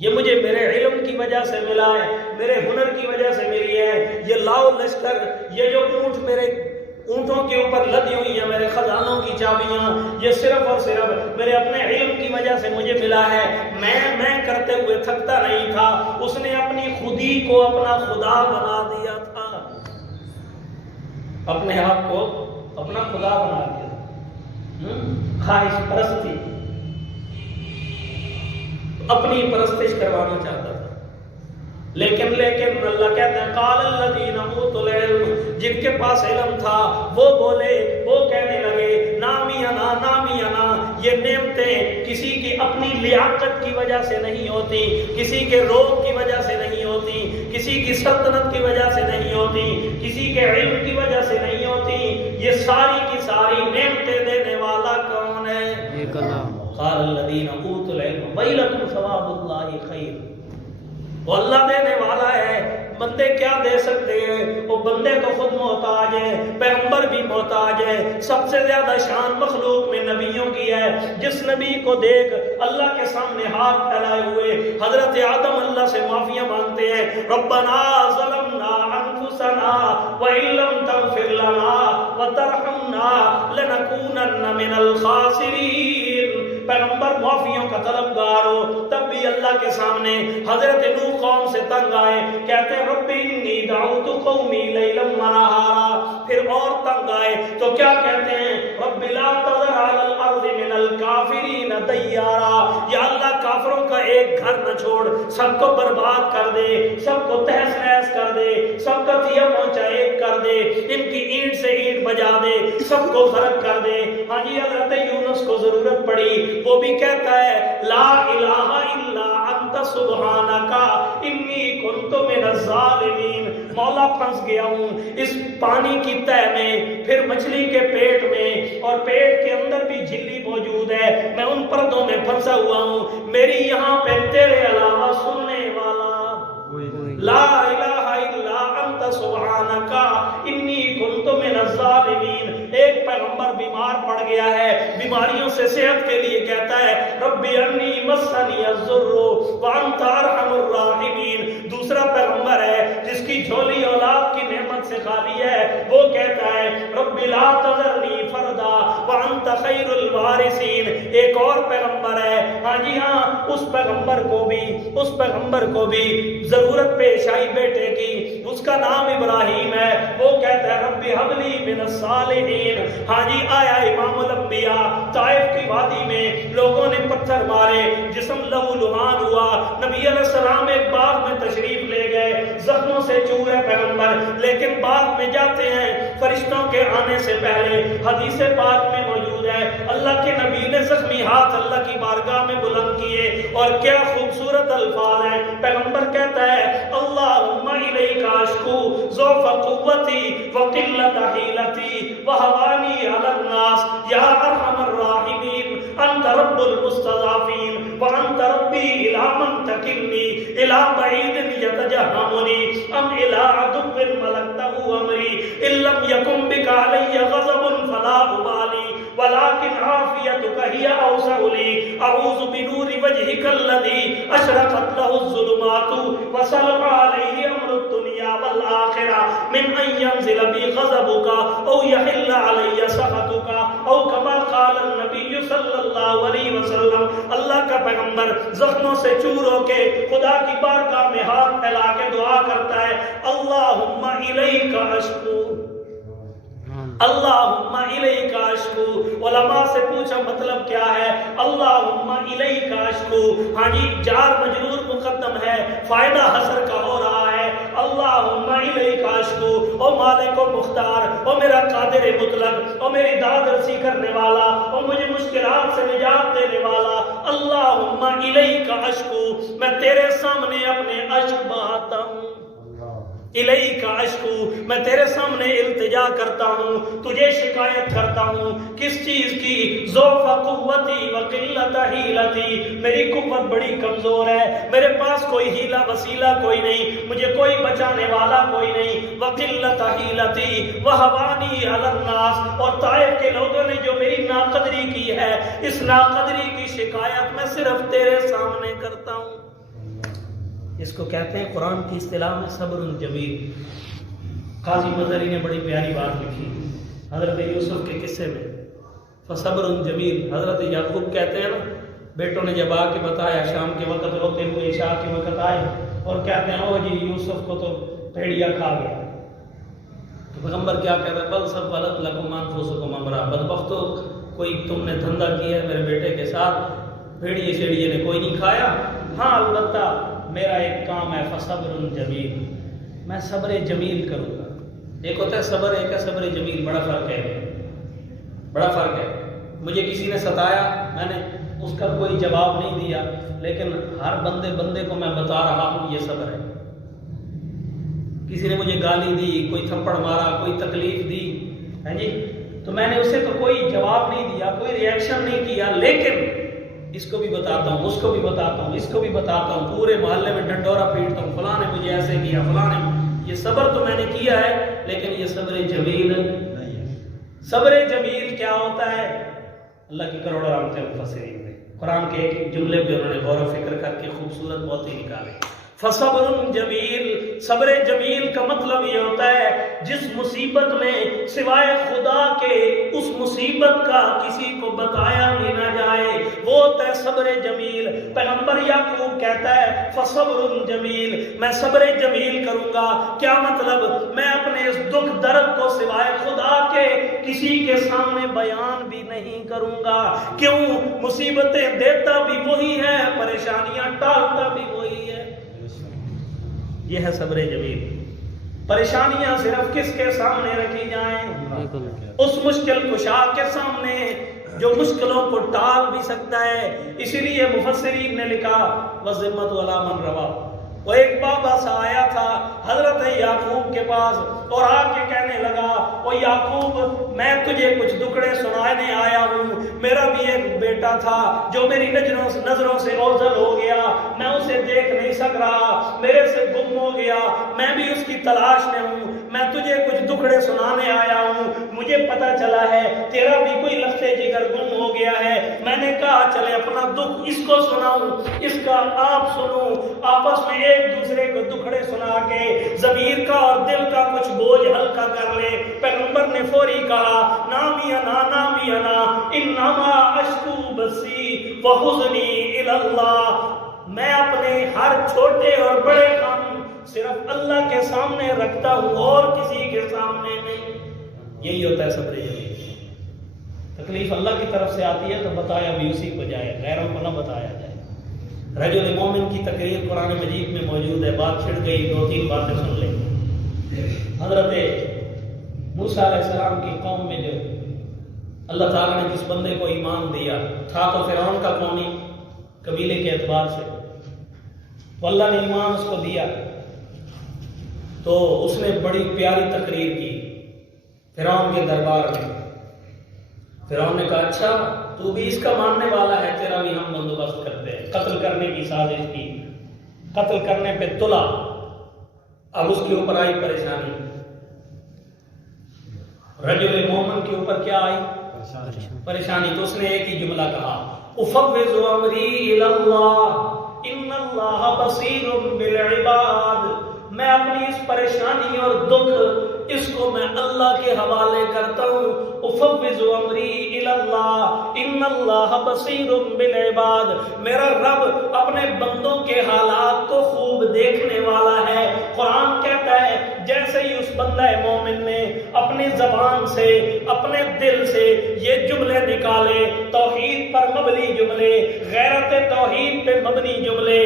یہ مجھے میرے علم کی وجہ سے ملا ہے، میرے ہنر کی وجہ سے ملی ہے، یہ لاؤ لشکر، یہ جو اونٹ میرے اونٹوں کے اوپر لدی ہوئی ہیں، میرے خزانوں کی چابیاں، یہ صرف اور صرف میرے اپنے علم کی وجہ سے مجھے ملا ہے۔ میں کرتے ہوئے تھکتا نہیں تھا، اس نے اپنی خودی کو اپنا خدا بنا دیا تھا، اپنے آپ کو اپنا خدا بنا دیا، خواہش پرستی، اپنی پرستش کروانا چاہتا تھا، لیکن اللہ کہتا ہے قال الذین اوتوا العلم، جن کے پاس علم تھا وہ بولے، وہ کہنے لگے نامی انا، یہ نعمتیں کسی کی اپنی لیاقت کی وجہ سے نہیں ہوتی، کسی کے روب کی وجہ سے نہیں ہوتی، کسی کی سلطنت کی وجہ سے نہیں ہوتی، کسی کے علم کی وجہ سے نہیں ہوتی، یہ ساری کی ساری نعمتیں دینے والا کون ہے؟ ایک اللہ۔ قال الذین اوتوا العلم ویلکم ثواب اللہ خیر، وہ اللہ دینے والا ہے، بندے کیا دے سکتے ہیں؟ وہ بندے تو خود محتاج ہے، پیغمبر بھی محتاج ہے، سب سے زیادہ شان مخلوق میں نبیوں کی ہے، جس نبی کو دیکھ اللہ کے سامنے ہاتھ پھیلائے ہوئے حضرت آدم اللہ سے معافیاں مانگتے ہیں، ربنا ظلمنا انفسنا وان لم تغفر لنا وترحمنا لنکونن من الخاسرین۔ پیغمبر معافیوں کا طلبگار ہو، تب بھی اللہ کے سامنے حضرت نوح قوم سے تنگ آئے، کہتے ہیں رب انی دعوت قومی لیلا ونہارا، پھر اور تنگ آئے تو کیا کہتے ہیں رب لا تذر علی الارض من الکافرین دیارا، یا اللہ کافروں کا ایک گھر نہ چھوڑ، سب کو برباد کر دے، سب کو تہس نہس کر دے، سب کا دیا پہنچا ایک کر دے، ان کی اینٹ سے اینٹ بجا دے، سب کو غرق کر دے۔ ہاں جی، حضرت یونس کو ضرورت پڑی، وہ بھی کہتا ہے لا الہ الا انت سبحانک انی کنت من الظالمین، مولا پھنس گیا ہوں اس پانی کی تہ میں، پھر مچھلی کے پیٹ میں، اور پیٹ کے اندر بھی جھلی موجود ہے، میں ان پردوں میں پھنسا ہوا ہوں، میری یہاں پہ تیرے علاوہ سننے والا لا الہ الا انت سبحانک انی کنت من الظالمین۔ ایک پیغمبر بیمار پڑ گیا ہے، بیماریوں سے صحت کے لیے کہتا ہے رب انی مسنی الضر وانت ارحم الراحمین۔ دوسرا پیغمبر ہے جس کی جھولی اولاد کی نعمت سے خالی ہے، وہ کہتا ہے رب لا تذرنی فردا وانت خیر الوارثین۔ ایک اور پیغمبر ہے، ہاں جی ہاں، اس پیغمبر کو بھی ضرورت پیش آئی بیٹے کی، اس کا نام ابراہیم ہے، وہ کہتا ہے رب حب لی من الصالحین۔ ہاں جی، آیا امام الانبیاء، طائف کی وادی میں لوگوں نے پتھر مارے، جسم لہو لہان ہوا، نبی علیہ السلام ایک باغ میں تشریف لے گئے، زخموں سے چور ہے پیغمبر، لیکن باغ میں جاتے ہیں فرشتوں کے آنے سے پہلے، حدیث پاک میں موجود ہے اللہ کے نبی نے زخمی ہاتھ اللہ کی بارگاہ میں بلند کیے، اور کیا خوبصورت الفاظ ہیں، پیغمبر کہتا ہے اللہم الیک اشکو ضعف قوتی وقلت حیلتی وہوانی علی الناس یا ارحم الراحمین انت رب المستضعفین وانت ربی الی من تکلنی الی بعید یتجہمنی ام الی عدو ملکتہ امری ان لم یکن بک علی غضب فلا ابالی ولكن عافیتک ہی اوسع لی اعوذ بنور وجہک الذی اشرقت له الظلمات وسلم علیہ امر الدنیا من ان ينزل بي غضبك او يحل علي سخطك او كما قال النبي صلی اللہ علیہ وسلم. اللہ کا پیغمبر زخموں سے چور ہو کے خدا کی بارگاہ میں ہاتھ پھیلا کے دعا کرتا ہے اللہم الیک اشکو، اللہم الیک اشکو. علماء سے پوچھا مطلب کیا ہے اللہم الیک اشکو؟ ہاں جی، جار مجرور مقدم ہے، فائدہ حسر کا ہو رہا ہے. اللہم الیک اشکو، او مالک و مختار، او میرا قادر مطلق، او میری داد رسی کرنے والا، او مجھے مشکلات سے نجات دینے والا. اللہم الیک اشکو، میں تیرے سامنے اپنے اشک بہاتا ہوں. الیک اشکو، میں تیرے سامنے التجا کرتا ہوں، تجھے شکایت کرتا ہوں. کس چیز کی؟ ضعف قوتی و قلت حیلتی، میری قوت بڑی کمزور ہے، میرے پاس کوئی ہیلا وسیلہ کوئی نہیں، مجھے کوئی بچانے والا کوئی نہیں. وقلت حیلتی وہوانی علی الناس، اور طائف کے لوگوں نے جو میری ناقدری کی ہے، اس ناقدری کی شکایت میں صرف تیرے سامنے کرتا ہوں. اس کو کہتے ہیں قرآن کی اصطلاح میں صبر جمیل. قاضی مدری نے بڑی پیاری بات لکھی حضرت یوسف کے قصے میں، فصبر جمیل. حضرت یعقوب کہتے ہیں نا، بیٹوں نے جب آ کے بتایا شام کے وقت روتے ہوئے عشاء کے وقت آئے اور کہتے ہیں او جی یوسف کو تو بھیڑیا کھا گیا. تو پیغمبر کیا کہتا ہے بل سب غلط لکم انفسکم امرا، بدبختو کوئی تم نے دھندا کیا ہے میرے بیٹے کے ساتھ، بھیڑیے شیڑیے نے کوئی نہیں کھایا. ہاں البتہ میرا ایک کام ہے فصبر جمیل، میں صبر جمیل کروں گا. ایک ہوتا ہے صبر، ایک ہے صبر جمیل، بڑا فرق ہے، بڑا فرق ہے. مجھے کسی نے ستایا، میں نے اس کا کوئی جواب نہیں دیا، لیکن ہر بندے کو میں بتا رہا ہوں یہ صبر ہے. کسی نے مجھے گالی دی، کوئی تھپڑ مارا، کوئی تکلیف دی ہے جی، تو میں نے اسے تو کوئی جواب نہیں دیا، کوئی ریئیکشن نہیں کیا، لیکن اس کو بھی بتاتا ہوں، اس کو بھی بتاتا ہوں، اس کو بھی بتاتا ہوں، پورے محلے میں ڈنڈورا پیٹتا ہوں، فلاں نے مجھے ایسے کیا، فلاں نے. یہ صبر تو میں نے کیا ہے، لیکن یہ صبر جمیل نہیں ہے. صبر جمیل کیا ہوتا ہے؟ اللہ کی کروڑوں رحمتیں مفسرین نے قرآن کے ایک ایک جملے پہ انہوں نے غور و فکر کر کے خوبصورت بہت ہی نکالے. فصبر جمیل، صبر جمیل کا مطلب یہ ہوتا ہے جس مصیبت میں سوائے خدا کے اس مصیبت کا کسی کو بتایا بھی نہ جائے، وہ ہوتا ہے صبر جمیل. پیغمبر یعقوب کہتا ہے فصبر جمیل، میں صبر جمیل کروں گا. کیا مطلب؟ میں اپنے اس دکھ درد کو سوائے خدا کے کسی کے سامنے بیان بھی نہیں کروں گا. کیوں؟ مصیبتیں دیتا بھی وہی ہے، پریشانیاں ٹالتا بھی وہی ہے. یہ ہے صبر جمیل. پریشانیاں صرف کس کے سامنے رکھی جائیں؟ اس مشکل کشا کے سامنے جو مشکلوں کو ٹال بھی سکتا ہے. اسی لیے مفسرین نے لکھا وَالذِّمَّةُ عَلَىٰ مَنْ رَوَىٰ. وہ ایک بابا سا آیا تھا حضرت یعقوب کے پاس اور آ کے کہنے لگا او یعقوب میں تجھے کچھ دکڑے سنانے آیا ہوں. میرا بھی ایک بیٹا تھا جو میری نظروں سے اوجھل ہو گیا، میں اسے دیکھ نہیں سک رہا، میرے سے گم ہو گیا، میں بھی اس کی تلاش میں ہوں. میں تجھے کچھ دکڑے سنانے آیا ہوں. مجھے پتا چلا ہے تیرا بھی کوئی لختے جگر گم ہو گیا ہے. میں نے کہا چلے اپنا دکھ اس کو سناؤں، اس کا آپ سنو. آپس میں ایک دوسرے کو دکھڑے سنا کے ضمیر کا اور دل کا کچھ بوجھ ہلکا کر لے. پیغمبر نے فوری کہا نامینا نامینا انما اشکو بسی وحزنی الاللہ. میں اپنے ہر چھوٹے اور بڑے غم صرف اللہ کے سامنے رکھتا ہوں اور کسی کے سامنے نہیں. یہی ہوتا ہے صبر جمیل. تکلیف اللہ کی طرف سے آتی ہے تو بتایا بھی اسی کو جائے، غیروں کو نہ بتایا جائے. رجل مومن کی تقریر قرآن مجید میں موجود ہے. بات چھڑ گئی، دو تین باتیں سن لیں. حضرت موسیٰ علیہ السلام کی قوم میں جو اللہ تعالیٰ نے جس بندے کو ایمان دیا تھا تو فرعون کا قومی قبیلے کے اعتبار سے، تو اللہ نے ایمان اس کو دیا تو اس نے بڑی پیاری تقریر کی فرعون کے دربار میں. فرعون نے کہا اچھا تو بھی اس کا ماننے والا ہے، تیرا بھی ہم بندوبست کرتے ہیں. قتل کرنے کی سازش کی، قتل کرنے پہ تلا. اب اس کے اوپر آئی پریشانی. رجل مومن کے اوپر کیا آئی؟ پریشانی. تو اس نے ایک ہی جملہ کہا افوض امری الی اللہ ان اللہ بصیر بالعباد. میں اپنی اس پریشانی اور دکھ اس کو میں اللہ کے حوالے کرتا ہوں. افوض امری الی اللہ ان اللہ بصیر بالعباد. میرا رب اپنے بندوں کے حالات کو خوب دیکھنے والا ہے. قرآن کہتا ہے جیسے ہی اس بندہ مومن نے اپنی زبان سے اپنے دل سے یہ جملے نکالے، توحید پر مبنی جملے، غیرت توحید پہ مبنی جملے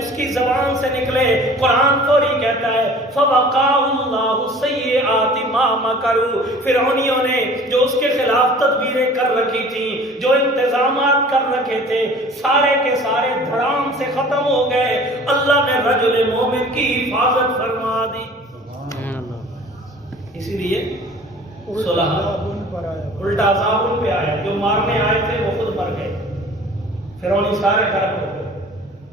اس کی زبان سے نکلے، قرآن فوری کہتا ہے فَوَقَاهُ اللَّهُ سَيِّئَاتِ مَا مَكَرُوا. فرعونیوں نے جو اس کے خلاف تدبیریں کر رکھی تھیں، جو انتظامات کر رکھے تھے، سارے کے سارے دھڑام سے ختم ہو گئے. اللہ نے رجل مومن کی حفاظت فرما دی. اسی لیے صلح الٹا عذاب ان پہ آیا. جو مارنے آئے تھے وہ خود مر گئے، فرعونی سارے غرق ہو گئے.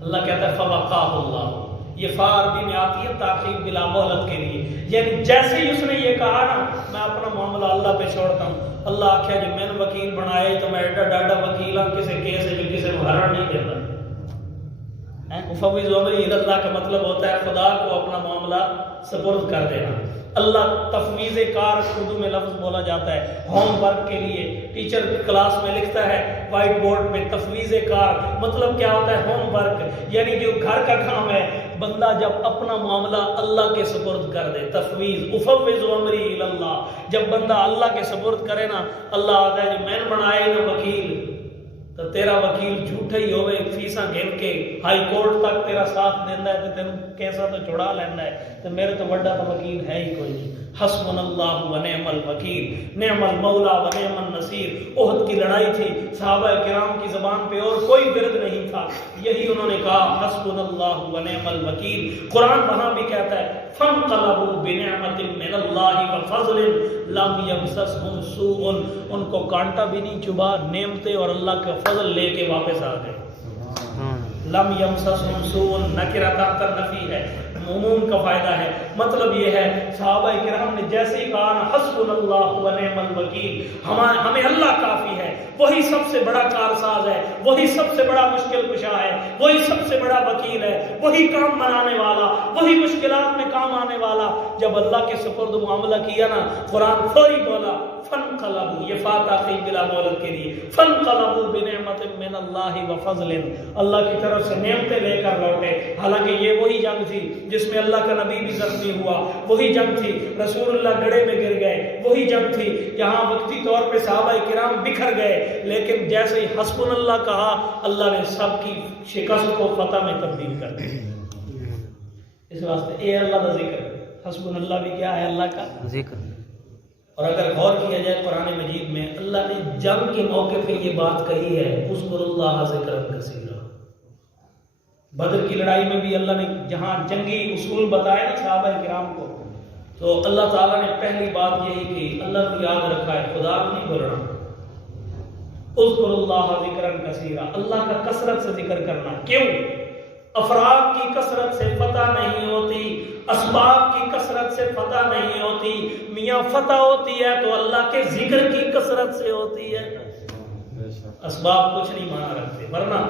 اللہ کہتا ہے فَوَقَاهُ اللَّهُ. یہ فا عربی میں آتی ہے تاخیر بلا مہلت کے لیے، یعنی جیسے ہی اس نے یہ کہا نا میں اپنا معاملہ اللہ پہ چھوڑتا ہوں، اللہ آخیا جو میں نے وکیل بنایا تو میں ایڈا ڈاڈا وکیل ہوں کسی کیس ہے جو کسی کو ہرا نہیں دیتا. مفوض امری الی اللہ کا مطلب ہوتا ہے خدا کو اپنا معاملہ سپرد کر دینا. اللہ تفویض کار اردو میں لفظ بولا جاتا ہے ہوم ورک کے لیے. ٹیچر کلاس میں لکھتا ہے وائٹ بورڈ پہ تفویض کار مطلب کیا ہوتا ہے؟ ہوم ورک، یعنی جو گھر کا کام ہے بندہ جب اپنا معاملہ اللہ کے سپرد کر دے. تفویض افوض امری الی اللہ. جب بندہ اللہ کے سپرد کرے نا، اللہ آتا ہے جو میں نے بنایا نا وکیل تو تیرا وکیل جھوٹا ہی ہوئے، فیساں گن کے ہائی کورٹ تک تیرا ساتھ دینا ہے تو تین کیسا تو چھڑا لینا ہے. تو میرے تو بڑا تو وکیل ہے ہی کوئی نہیں. حسبنا اللہ و نعم الوکیل، نعم المولا و نعم النصیر. احد کی لڑائی تھی، صحابہ کرام کی زبان پہ اور کوئی ورد نہیں تھا، یہی انہوں نے کہا حسبنا اللہ و نعم الوکیل. قرآن وہاں بھی کہتا ہے فانقلبوا بنعمت من اللہ وفضل لم یمسسہم سوء. ان کو کانٹا بھی نہیں چبھا، نعمتیں اور اللہ کا فضل لے کے واپس آ گئے. لم یمسسہم سوء نکرہ تحت النفی ہے، عموم کا فائدہ ہے. مطلب یہ ہے صحابہ کرام نے جیسے ہی کہا حسبنا اللہ و نعم الوکیل، ہمیں اللہ کافی ہے، وہی سب سے بڑا کارساز ہے، وہی سب سے بڑا مشکل کشا ہے، وہی سب سے بڑا وکیل ہے، وہی کام بنانے والا، وہی مشکلات میں کام آنے والا. جب اللہ کے سپرد معاملہ کیا نا، قرآن فوری بولا فانقلبوا، یہ فاتحہ بلا مہلت کے لیے، فانقلبوا بنعمت من اللہ وفضل. اللہ کی طرف سے نعمتیں لے کر لوٹے. حالانکہ یہ وہی جنگ تھی جس میں اللہ کا نبی بھی زخمی ہوا، وہی جنگ تھی رسول اللہ گڑھے میں گر گئے، وہی جنگ تھی جہاں وقتی طور پہ صحابہ کرام بکھر گئے. لیکن جیسے ہی حسبنا اللہ کہا، اللہ نے سب کی شکست کو فتح میں تبدیل کر دیا. اس واسطے اے اللہ کا ذکر، حسبنا اللہ بھی کیا ہے؟ اللہ کا ذکر. اور اگر غور کیا جائے قرآن مجید میں، اللہ نے جنگ کے موقع پہ یہ بات کہی ہے اذکروا اللہ ذکرا کثیرا. بدر کی لڑائی میں بھی اللہ نے جہاں جنگی اصول بتائے نا صحابہ کرام کو، تو اللہ تعالیٰ نے پہلی بات یہی کی، اللہ کو یاد رکھا ہے، خدا کو نہیں بولنا. اذکروا اللہ ذکرا کثیرا، اللہ کا کثرت سے ذکر کرنا. کیوں؟ افراد کی کثرت سے فتح نہیں ہوتی، اسباب کی کثرت سے فتح نہیں ہوتی. میاں فتح ہوتی ہے تو اللہ کے ذکر کی کثرت سے ہوتی ہے. اسباب کچھ نہیں مانا رکھتے. ورنہ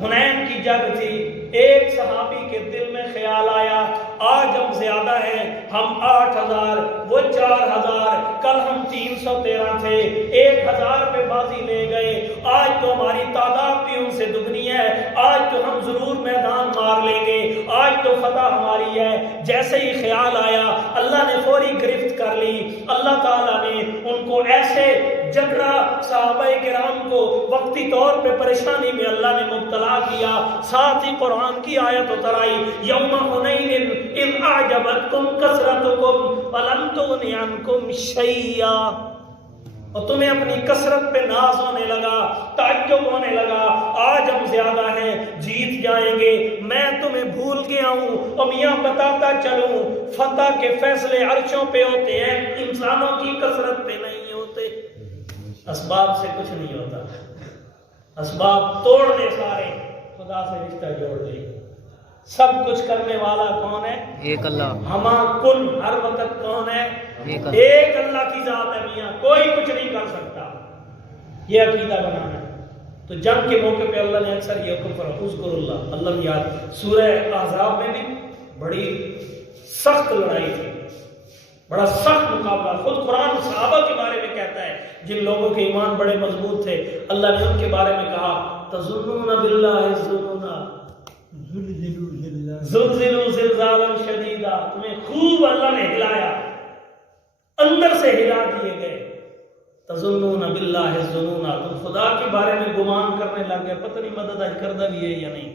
حنین کی جنگ تھی، ایک صحابی کے دل میں خیال آیا آج ہم زیادہ ہیں، ہم 8000 وہ 4000، کل ہم 313 تھے، 1000 پہ بازی لے گئے، آج تو ہماری تعداد بھی ان سے دگنی ہے، آج تو ہم ضرور میدان مار لیں گے، آج تو فتح ہماری ہے. جیسے ہی خیال آیا اللہ نے فوری گرفت کر لی. اللہ تعالیٰ نے ان کو ایسے جھگڑا صحابہ کرام کو وقتی طور پہ پریشانی میں اللہ نے مبتلا کیا. ساتھ ہی قرآن کی آیت اتر آئی یوم حنین اذ اعجبتکم کثرتکم فلم تغن عنکم شیئا. اور تمہیں اپنی کثرت پہ ناز ہونے لگا، تعجب ہونے لگا، آج ہم زیادہ ہیں، جیت جائیں گے، میں تمہیں بھول گیا ہوں. اور میاں بتاتا چلوں فتح کے فیصلے عرشوں پہ ہوتے ہیں، انسانوں کی کثرت پہ نہیں ہوتے. اسباب سے کچھ نہیں ہوتا، اسباب توڑ دے سارے، خدا سے رشتہ جوڑ دے. سب کچھ کرنے والا کون ہے؟ ایک اللہ. ہما کن ہر وقت کون ہے؟ ایک اللہ کی ذات ہے میاں، کوئی کچھ نہیں کر سکتا. یہ عقیدہ بنانا ہے. تو جنگ کے موقع پہ اللہ نے اکثر یہ حکم فرمایا اذکروا اللہ، اللہ یاد. سورہ احزاب میں بھی بڑی سخت لڑائی تھی، بڑا سخت مقابلہ. خود قرآن صحابہ کے بارے میں کہتا ہے جن لوگوں کے ایمان بڑے مضبوط تھے، اللہ نے ان کے بارے میں کہا تظنون باللہ الظنونا زلزلوا زلزالا شدیدا، تمہیں خوب اللہ نے ہلایا، اندر سے ہلا دیے گئے. تظنون باللہ الظنونا، تم خدا کے بارے میں گمان کرنے لگ گئے پتہ نہیں مدد اج کردہ بھی ہے یا نہیں،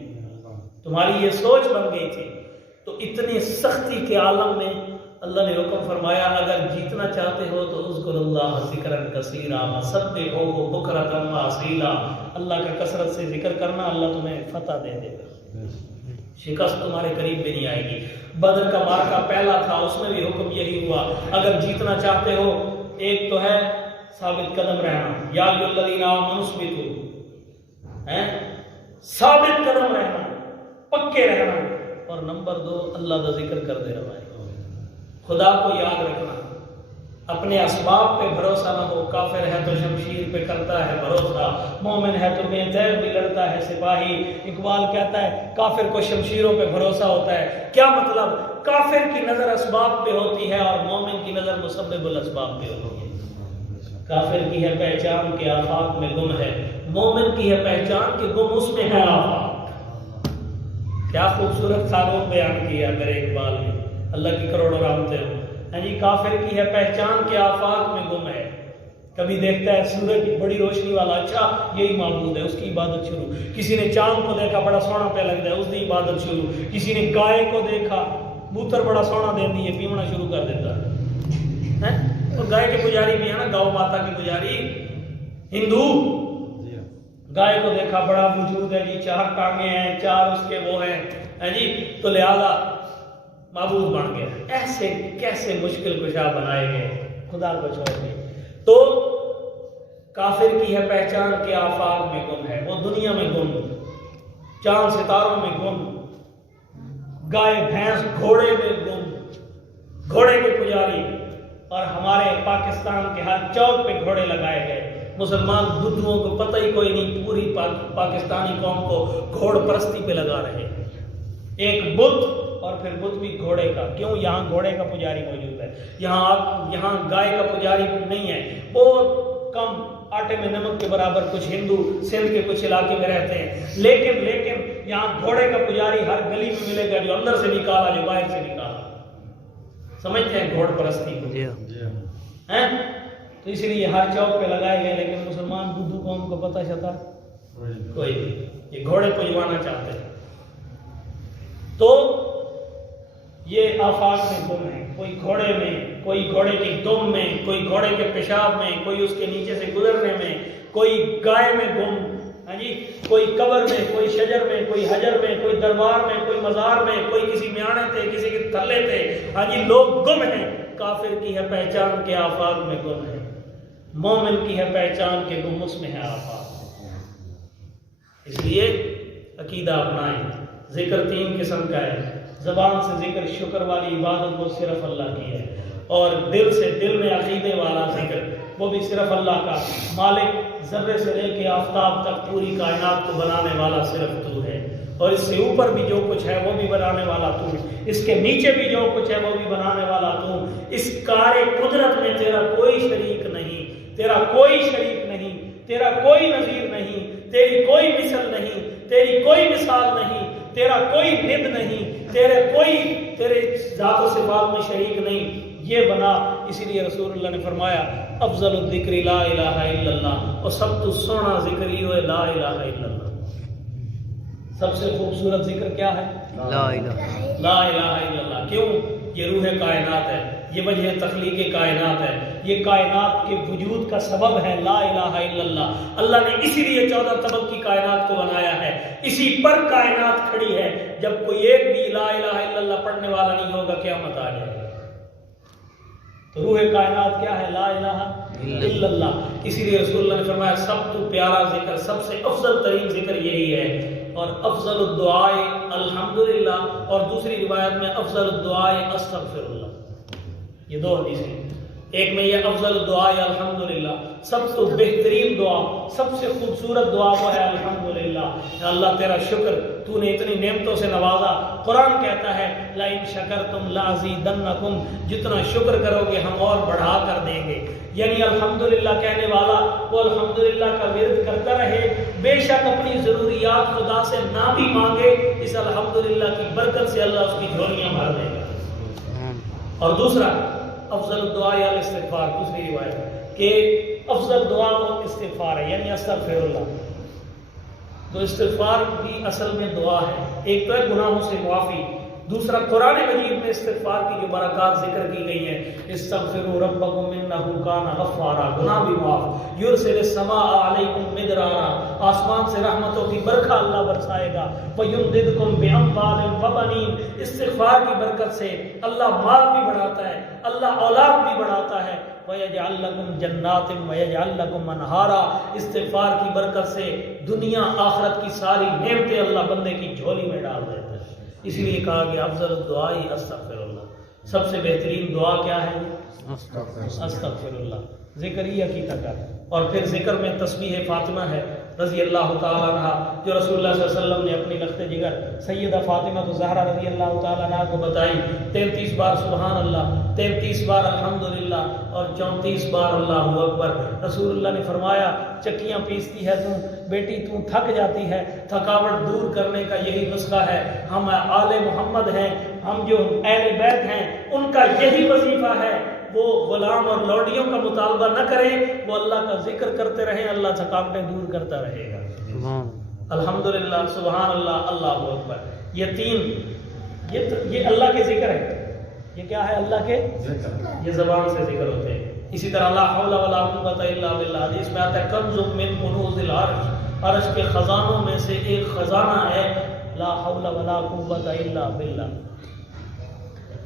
تمہاری یہ سوچ بن گئی تھی. تو اتنی سختی کے عالم میں اللہ نے حکم فرمایا اگر جیتنا چاہتے ہو تو اذکر اللہ ذکرا کثیرا وسبحوہ بکرۃ واصیلا، اللہ کا کثرت سے ذکر کرنا، اللہ تمہیں فتح دے دے گا، شکست تمہارے قریب بھی نہیں آئے گی. بدر کا مارکا پہلا تھا، اس میں بھی حکم یہی ہوا اگر جیتنا چاہتے ہو ایک تو ہے ثابت قدم رہنا، یا ایھا الذین آمنوا اثبتوا، ثابت قدم رہنا، پکے رہنا، اور نمبر 2 اللہ کا ذکر کرتے رہنا، خدا کو یاد رکھنا، اپنے اسباب پہ بھروسہ نہ ہو. کافر ہے تو شمشیر پہ کرتا ہے بھروسہ، مومن ہے تو بے دیر بھی لڑتا ہے سپاہی. اقبال کہتا ہے کافر کو شمشیروں پہ بھروسہ ہوتا ہے. کیا مطلب؟ کافر کی نظر اسباب پہ ہوتی ہے اور مومن کی نظر مسبب الاسباب پہ ہوتی ہے. کافر کی ہے پہچان کہ آفاق میں گم ہے، مومن کی ہے پہچان کہ گم اس میں ہے آفاق. کیا خوبصورت خانون بیان کیا میرے اقبال نے، اللہ کی کروڑوں رحمتیں ہوں. جی کافر کی ہے پہچان کہ آفاق میں گم ہے، کبھی دیکھتا ہے سورج بڑی روشنی والا، اچھا یہی معبود ہے، اس کی عبادت شروع. کسی نے چاند کو دیکھا بڑا سونا پہ لگتا ہے، اس کی عبادت شروع. کسی نے گائے کو دیکھا موتر بڑا سونا دینی ہے، پیونا شروع کر دیتا ہے. اور گائے کے پجاری بھی ہے نا، گاؤں ماتا کی پجاری ہندو، گائے کو دیکھا بڑا وجود ہے جی، 4 ٹانگیں ہیں، 4 اس کے وہ ہیں جی، تو لہذا معبود بن گیا. ایسے کیسے مشکل کشا بنائے گئے خدا کو چھوڑ کے. تو کافر کی ہے پہچان کہ آفاق میں گم ہے، وہ دنیا میں گم، چاند ستاروں میں گم، گائے بھینس گھوڑے میں گم، گھوڑے کے پجاری. اور ہمارے پاکستان کے ہر چوک پہ گھوڑے لگائے گئے. مسلمان بدھوؤں کو پتہ ہی کوئی نہیں، پوری پاکستانی قوم کو گھوڑ پرستی پہ لگا رہے ہیں. ایک بت، اور پھر بت بھی گھوڑے کا. کیوں؟ یہاں گھوڑے کا پجاری موجود ہے، یہاں گائے کا پجاری نہیں ہے. بہت کم، آٹے میں نمک کے برابر کچھ ہندو سندھ کے کچھ علاقے میں رہتے ہیں، لیکن یہاں گھوڑے کا پجاری ہر گلی میں ملے گا، جو اندر سے بھی کالا جو باہر سے بھی کالا. سمجھتے ہیں گھوڑ پرستی کو؟ تو اس لیے ہر چوک پہ لگائے گئے، لیکن مسلمان بدھو قوم کو پتہ چلتا کوئی نہیں، یہ گھوڑے پجوانا چاہتے ہیں. تو یہ آفاق میں گم ہے، کوئی گھوڑے میں، کوئی گھوڑے کی دم میں، کوئی گھوڑے کے پیشاب میں، کوئی اس کے نیچے سے گزرنے میں، کوئی گائے میں گم، کوئی قبر میں، کوئی شجر میں، کوئی حجر میں، کوئی دربار میں، کوئی مزار میں، کوئی کسی میانے تھے، کسی کے تھلے تھے. لوگ گم ہیں. کافر کی ہے پہچان کے آفاق میں گم ہے، مومن کی ہے پہچان کے گم اس میں ہے آفاق. اس لیے عقیدہ اپنائیں. ذکر 3 قسم کا ہے. زبان سے ذکر، شکر والی عبادت وہ صرف اللہ کی ہے، اور دل سے، دل میں عقیدے والا ذکر وہ بھی صرف اللہ کا. مالک ذرے سے لے کے آفتاب تک پوری کائنات کو بنانے والا صرف تو ہے، اور اس سے اوپر بھی جو کچھ ہے وہ بھی بنانے والا تو، اس کے نیچے بھی جو کچھ ہے وہ بھی بنانے والا تو. اس کار قدرت میں تیرا کوئی شریک نہیں، تیرا کوئی شریک نہیں، تیرا کوئی نظیر نہیں، تیری کوئی مثل نہیں، تیری کوئی مثال نہیں، تیرا کوئی ند نہیں، تیرے ذات و صفات میں شریک نہیں. یہ بنا. اسی لیے رسول اللہ نے فرمایا افضل الذکر لا الہ الا اللہ، اور سب تو سونا ذکر یہ ہے لا الہ الا اللہ. سب سے خوبصورت ذکر کیا ہے؟ لا الہ الا اللہ. کیوں؟ یہ روح کائنات ہے، یہ وجہ تخلیق کائنات ہے، یہ کائنات کے وجود کا سبب ہے لا الہ الا اللہ. اللہ نے اسی لیے 14 طبق کی کائنات کو بنایا ہے، اسی پر کائنات کھڑی ہے. جب کوئی ایک بھی لا الہ الا اللہ پڑھنے والا نہیں ہوگا قیامت آ جائے گی. تو روح کائنات کیا ہے؟ لا الہ الا اللہ. اسی لیے رسول اللہ نے فرمایا سب تو پیارا ذکر، سب سے افضل ترین ذکر یہی ہے. اور افضل الدعاء الحمدللہ، اور دوسری روایت میں افضل الدعاء استغفر اللہ. یہ 2 حدیثیں، ایک میں یہ افضل الدعاء الحمدللہ، سب سے بہترین دعا، سب سے خوبصورت دعا وہ ہے الحمدللہ. اللہ تیرا شکر تو نے اتنی نعمتوں سے نوازا. قرآن کہتا ہے لَإِن شَكَرْتُمْ لَأَزِيدَنَّكُمْ، جتنا شکر کرو گے ہم اور بڑھا کر دیں گے. یعنی الحمدللہ کہنے والا وہ الحمدللہ کا ورد کرتا رہے، بے شک اپنی ضروریات خدا سے نہ بھی مانگے، اس الحمدللہ کی برکت سے اللہ اس کی جھولیاں بھر دے گا. اور دوسرا افضل الدعاء الاستغفار، دوسری روایت کہ افضل دعا وہ استغفار ہے، یعنی استغفر اللہ. تو استغفار بھی اصل میں دعا ہے. ایک تو ہے گناہوں سے معافی، دوسرا قرآن مجید میں استغفار کی جو برکات ذکر کی گئی ہیں، استغفروا ربکم انہ کان غفارا، گناہ بھی معاف. یرسل السماء علیکم مدرارا، آسمان سے رحمتوں کی برکھا اللہ برسائے گا. ویمددکم باموال وبنین، استغفار کی برکت سے اللہ مال بھی بڑھاتا ہے، اللہ اولاد بھی بڑھاتا ہے. وَيَجْعَلْ لَكُمْ جَنَّاتٍ وَيَجْعَلْ لَكُمْ أَنْهَارًا، استغفار کی برکت سے دنیا آخرت کی ساری نعمتیں اللہ بندے کی جھولی میں ڈال دیتا ہے. اسی لیے کہا گیا افضل الدعاء استغفر اللہ، سب سے بہترین دعا کیا ہے؟ استغفر اللہ. ذکر ہی حقیقت ہے. اور پھر ذکر میں تسبیح فاطمہ ہے رضی اللہ تعالیٰ عنہ، جو رسول اللہ صلی اللہ علیہ وسلم نے اپنی لخت جگر سیدہ فاطمہ زہرا رضی اللہ تعالیٰ عنہ کو بتائی. 33 بار سبحان اللہ، 33 بار الحمدللہ اور 34 بار اللہ اکبر. رسول اللہ نے فرمایا چکیاں پیستی ہے تو بیٹی تو تھک جاتی ہے، تھکاوٹ دور کرنے کا یہی نسخہ ہے. ہم آل محمد ہیں، ہم جو اہل بیت ہیں، ان کا یہی وظیفہ ہے. وہ غلام اور لوڈیوں کا مطالبہ نہ کریں، وہ اللہ کا ذکر کرتے رہیں، اللہ تھکاوٹیں دور کرتا رہے گا. الحمدللہ، سبحان اللہ، اللہ اکبر، یہ تین یہ اللہ کے ذکر ہے. یہ کیا ہے؟ اللہ کے ذکر، یہ زبان سے ذکر ہوتے ہیں. اسی طرح لا حول ولا قوت الا باللہ، حدیث میں آتا ہے کنز من کنوز العرش، عرش کے خزانوں میں سے ایک خزانہ ہے لا حول ولا قوت الا باللہ.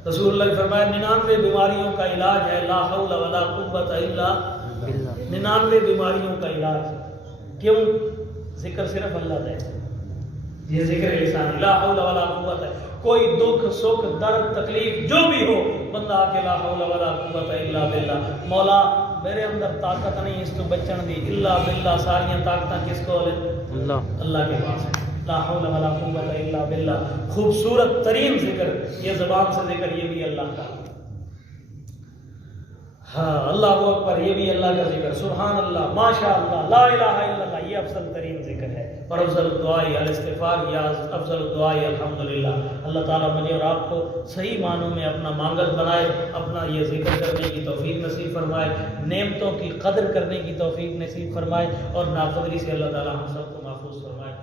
رسول اللہ نے فرمایا 99 بیماریوں کا علاج ہے لا حول ولا قوت الا باللہ. 99 بیماریوں کا علاج. کیوں؟ ذکر صرف اللہ دے، یہ ذکر لسانی لا حول ولا قوت ہے. کوئی دکھ سکھ درد تکلیف جو بھی ہو، بندہ آ کے لا حول ولا قوت الا باللہ، مولا میرے اندر طاقت نہیں اس تو بچن دی، الا باللہ، ساریاں طاقتیں کس کو ہیں؟ اللہ کے پاس ہے. لا حول ولا قوت الا باللہ، خوبصورت ترین ذکر، یہ زبان سے ذکر، یہ بھی اللہ کا. ہاں اللہ اکبر، یہ بھی اللہ کا ذکر، سبحان اللہ، ماشاء اللہ، لا الہ الا اللہ، یہ افضل ترین ذکر ہے. اور افضل الدعاء الاستغفار یا افضل الدعاء الحمدللہ. اللہ تعالیٰ مجھے اور آپ کو صحیح معنوں میں اپنا مانگت بنائے، اپنا یہ ذکر کرنے کی توفیق نصیب فرمائے، نعمتوں کی قدر کرنے کی توفیق نصیب فرمائے، اور ناقدری سے اللہ تعالیٰ ہم سب کو محفوظ فرمائے.